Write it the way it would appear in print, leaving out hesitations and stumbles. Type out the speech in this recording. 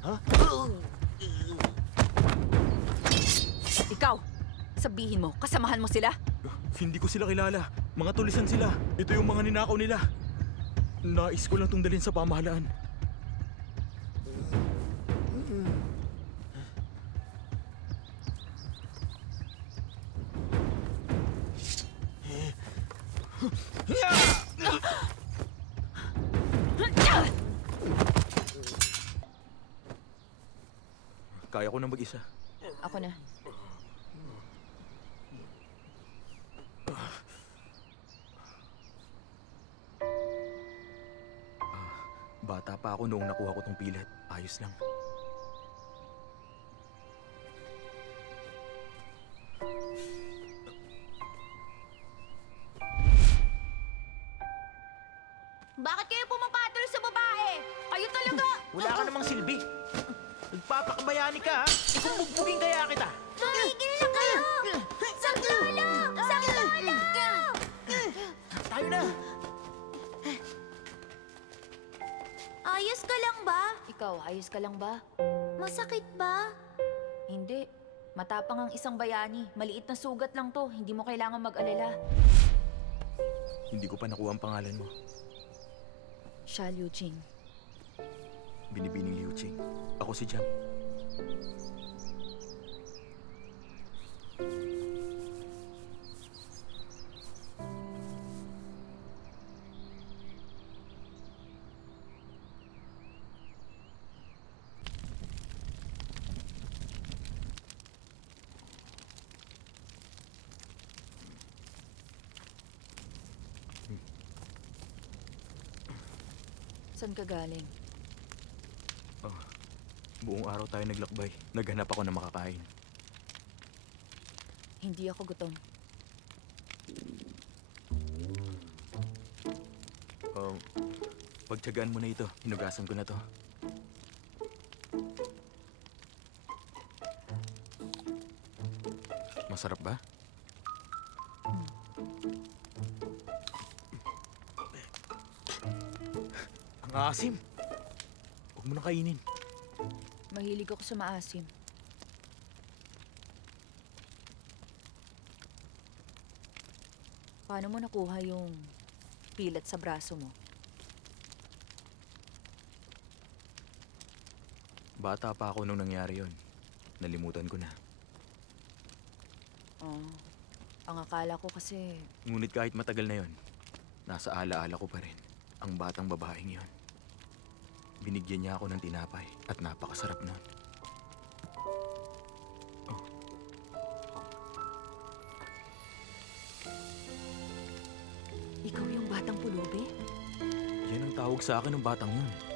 Ha? Ikaw, sabihin mo, kasamahan mo sila? Hindi ko sila kilala. Mga tulisan sila. Ito yung mga ninakaw nila. Nais ko lang itong dalhin sa pamahalaan. Kaya ko na mag-isa. Ako na. Bata pa ako noong nakuha ko tong pilit. Ayos lang. Bakit kayo pumapatol sa babae? Kayo talaga! Wala ka namang silbi. Nagpapakabayani ka, ha? Kung bugbugin kaya kita. Tumigil na kayo! Saklolo! Saklolo! Tayo na. Ayos ka lang ba? Ikaw, ayos ka lang ba? Masakit ba? Hindi. Matapang ang isang bayani. Maliit na sugat lang to. Hindi mo kailangan mag-alala. Hindi ko pa nakuha ang pangalan mo. Xia Liujing. Binibining Liu Qing. Ako si Jiang. Saan ka galing? Buong araw tayo naglakbay. Naghanap ako ng makakain. Hindi ako gutom. Pagtiyagaan mo na ito. Hinugasan ko na to. Masarap ba? Ang asim! Huwag mo na kainin. Mahilig ako sa maasim. Paano mo nakuha yung pilat sa braso mo? Bata pa ako nung nangyari yon. Nalimutan ko na. Oh, ang akala ko kasi Ngunit kahit matagal na yon, nasa alaala ko pa rin ang batang babaeng yon. Binigyan niya ako ng tinapay at napakasarap nun. ikaw yung batang pulubi? Yan ang tawag sa akin ng batang yun.